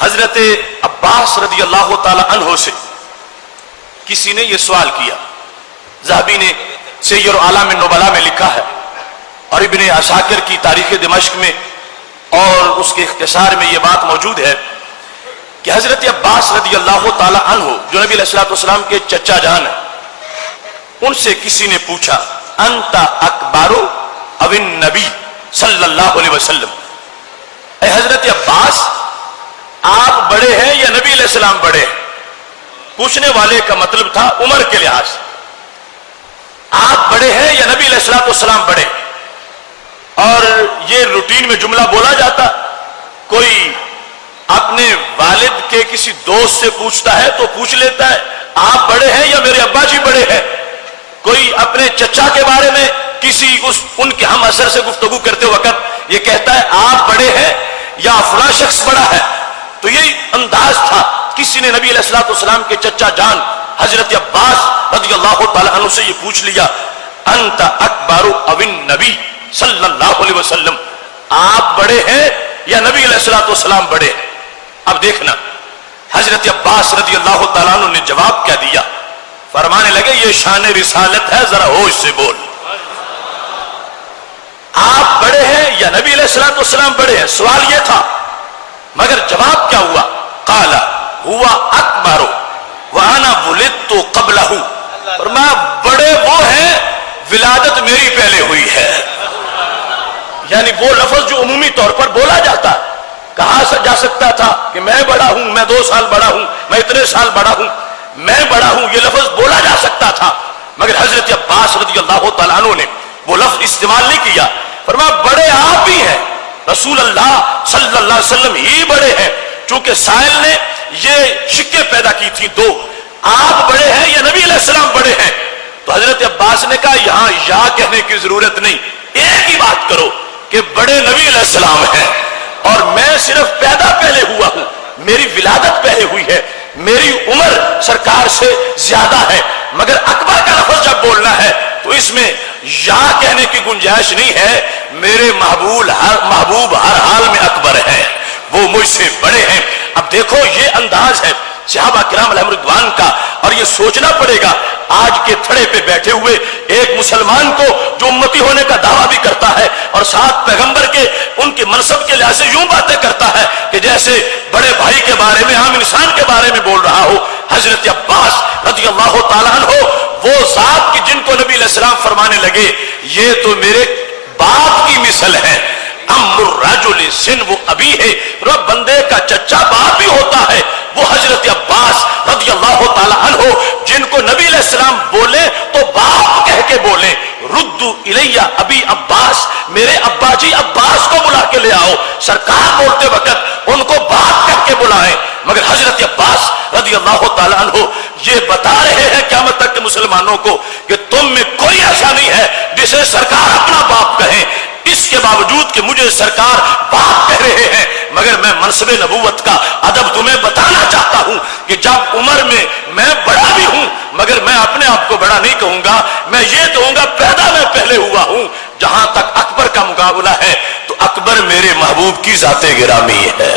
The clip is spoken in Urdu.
حضرت عباس رضی اللہ تعالی عنہ سے کسی نے یہ سوال کیا. ذہبی نے سیر اعلام النبلاء میں لکھا ہے اور ابن عساکر کی تاریخ دمشق میں اور اس کے اختصار میں یہ بات موجود ہے کہ حضرت عباس رضی اللہ تعالی عنہ جو نبی علیہ الصلوۃ والسلام کے چچا جان ہیں، ان سے کسی نے پوچھا انت اکبر او النبی صلی اللہ علیہ وسلم، اے حضرت عباس آپ بڑے ہیں یا نبی علیہ السلام بڑے ہیں؟ پوچھنے والے کا مطلب تھا عمر کے لحاظ سے، آپ بڑے ہیں یا نبی علیہ الصلوۃ والسلام بڑے؟ اور یہ روٹین میں جملہ بولا جاتا، کوئی اپنے والد کے کسی دوست سے پوچھتا ہے تو پوچھ لیتا ہے آپ بڑے ہیں یا میرے ابا جی بڑے ہیں. کوئی اپنے چچا کے بارے میں کسی ان کے ہم اثر سے گفتگو کرتے وقت یہ کہتا ہے آپ بڑے ہیں یا فلاں شخص بڑا ہے. تو یہی انداز تھا. کسی نے نبی علیہ الصلوۃ والسلام کے چچا جان حضرت عباس رضی اللہ تعالی عنہ سے یہ پوچھ لیا انت اکبر او النبی صلی اللہ علیہ وسلم، آپ بڑے ہیں یا نبی علیہ الصلوۃ والسلام بڑے ہیں؟ اب دیکھنا حضرت عباس رضی اللہ تعالیٰ عنہ نے جواب کیا دیا. فرمانے لگے یہ شان رسالت ہے، ذرا ہوش سے بول. آپ بڑے ہیں یا نبی علیہ الصلوۃ والسلام بڑے ہیں؟ سوال یہ تھا، مگر جواب کیا ہوا؟ قال ہوا اکبر وانا ولدت قبلہ، فرمایا بڑے وہ ہیں ولادت میری پہلے ہوئی ہے. یعنی وہ لفظ جو عمومی طور پر بولا جاتا ہے، کہا جا سکتا تھا کہ میں بڑا ہوں، میں 2 سال بڑا ہوں، میں اتنے سال بڑا ہوں، میں بڑا ہوں، یہ لفظ بولا جا سکتا تھا. مگر حضرت عباس رضی اللہ تعالیٰ عنہ نے وہ لفظ استعمال نہیں کیا. فرمایا بڑے آپ ہی ہیں، رسول اللہ صلی اللہ علیہ وسلم ہی بڑے ہیں. چونکہ سائل نے یہ شکے پیدا کی تھی 2، آپ بڑے ہیں یا نبی علیہ السلام بڑے ہیں؟ تو حضرت عباس نے کہا یہاں یا کہنے کی ضرورت نہیں، ایک ہی بات کرو کہ بڑے نبی علیہ السلام ہیں اور میں صرف پیدا پہلے ہوا ہوں، میری ولادت پہلے ہوئی ہے، میری عمر سرکار سے زیادہ ہے. مگر اکبر کا لفظ جب بولنا ہے تو اس میں یا کہنے کی گنجائش نہیں ہے. میرے محبوب ہر حال میں اکبر ہے، وہ مجھ سے بڑے ہیں. اب دیکھو یہ انداز ہے صحابہ کرام علیہم رضوان کا، اور یہ سوچنا پڑے گا آج کے تھڑے پہ بیٹھے ہوئے ایک مسلمان کو جو امتی ہونے کا دعویٰ بھی کرتا ہے اور ساتھ پیغمبر کے ان کے منصب کے لحاظ سے یوں باتیں کرتا ہے کہ جیسے بڑے بھائی کے بارے میں، عام انسان کے بارے میں بول رہا ہو. حضرت عباس رضی اللہ تعالیٰ عنہ وہ ذات کی جن کو نبی علیہ السلام فرمانے لگے یہ تو میرے باپ کی مثل ہے. ام الرجل سن وہ ابھی ہے، بندے کا چچا باپ بھی ہوتا ہے. وہ حضرت عباس رضی اللہ تعالی عنہ جن کو نبی علیہ السلام بولے تو باپ کہہ کے بولے. ردو الیہ ابی عباس، میرے ابا جی عباس کو بلا کے لے آؤ. سرکار بولتے وقت ان کو باپ کہہ کے بلائیں. مگر حضرت عباس رضی اللہ تعالی عنہ یہ بتا رہے ہیں قیامت تک کے مسلمانوں کو کہ تم میں کوئی ایسا نہیں ہے جسے سرکار اپنا باپ کہیں. اس کے باوجود کہ مجھے سرکار باپ کہہ رہے ہیں مگر میں منصب نبوت کا ادب تمہیں بتانا چاہتا ہوں کہ جب عمر میں بڑا بھی ہوں مگر میں اپنے آپ کو بڑا نہیں کہوں گا، میں یہ کہوں گا پیدا میں پہلے ہوا ہوں. جہاں تک اکبر کا مقابلہ ہے تو اکبر میرے محبوب کی ذات گرامی ہے.